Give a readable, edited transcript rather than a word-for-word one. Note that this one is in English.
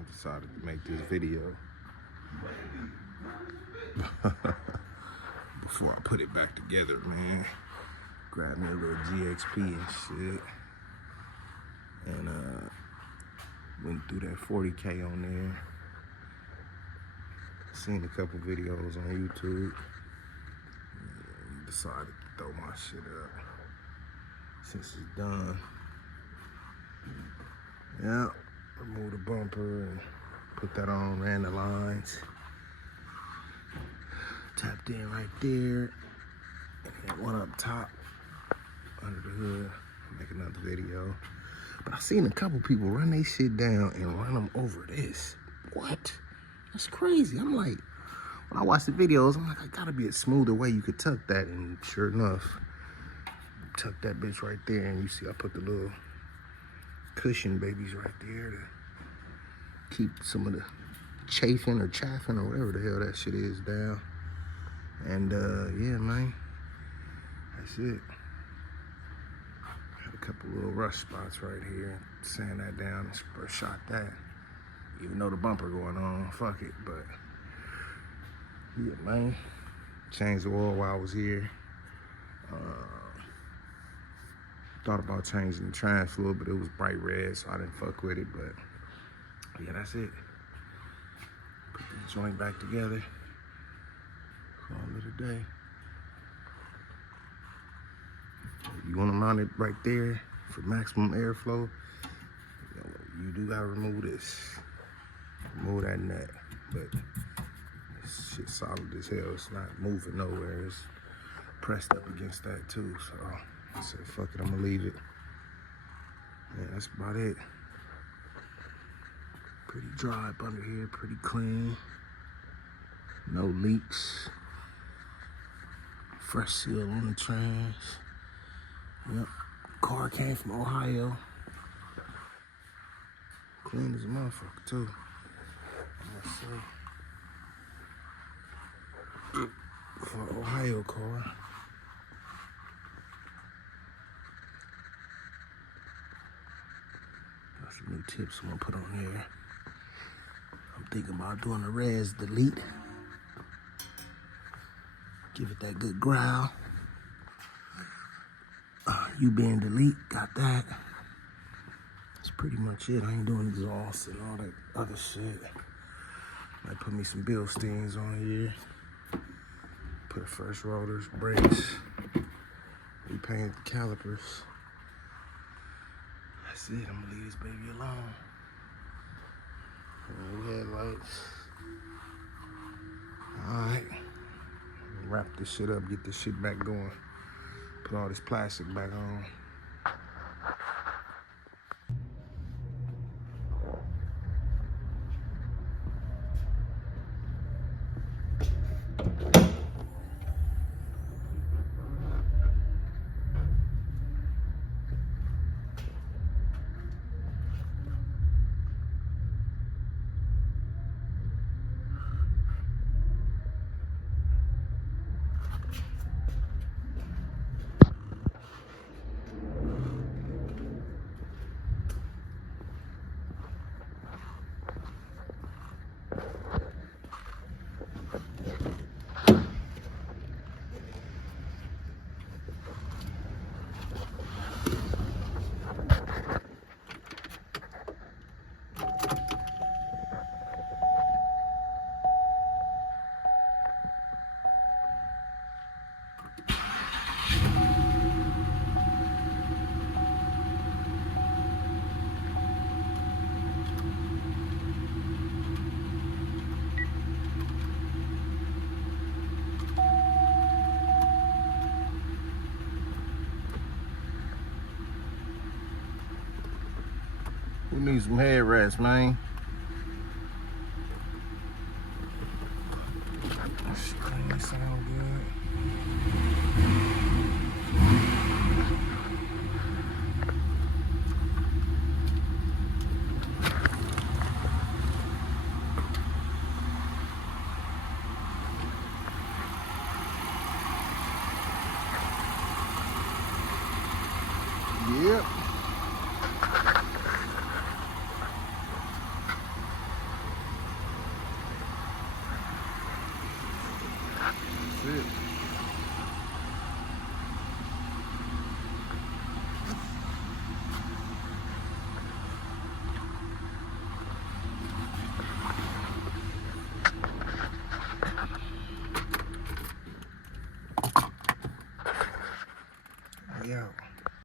I decided to make this video before I put it back together, man. Grab me a little GXP and shit. And went through that 40K on there. Seen a couple videos on YouTube. And decided to throw my shit up since it's done. Yeah, remove the bumper and put that on, ran the lines. Tapped in right there. And then one up top under the hood. Make another video. But I've seen a couple people run their shit down and run them over this. What? That's crazy. I'm like, when I watch the videos, I'm like, I gotta be a smoother way you could tuck that. And sure enough, tuck that bitch right there. And you see I put the little cushion babies right there to keep some of the chafing or chaffing or whatever the hell that shit is down. And yeah, man, that's it. Had a couple little rust spots right here. Sand that down and shot that. Even though the bumper going on, fuck it. But yeah, man, changed the oil while I was here. Thought about changing the trans fluid, but it was bright red, so I didn't fuck with it. But yeah, that's it. Put the joint back together. Call it a day. You want to mount it right there for maximum airflow. You do gotta remove this. Remove that nut. But this shit's solid as hell. It's not moving nowhere. It's pressed up against that too. So I said, fuck it, I'm gonna leave it. Yeah, that's about it. Pretty dry up under here, pretty clean. No leaks. Fresh seal on the trans. Yep, car came from Ohio. Clean as a motherfucker too. For an Ohio car. Got some new tips I'm gonna put on here. I'm thinking about doing a res delete. Give it that good growl. You being delete, got that. That's pretty much it. I ain't doing exhaust and all that other shit. Might put me some Bilsteins on here. Put first rotors, brakes. Repaint the calipers. That's it. I'm gonna leave this baby alone. Headlights. Alright. Wrap this shit up, get this shit back going. Put all this plastic back on. Who needs some headrests, man? That shit clean, sound good. Yep. That's it.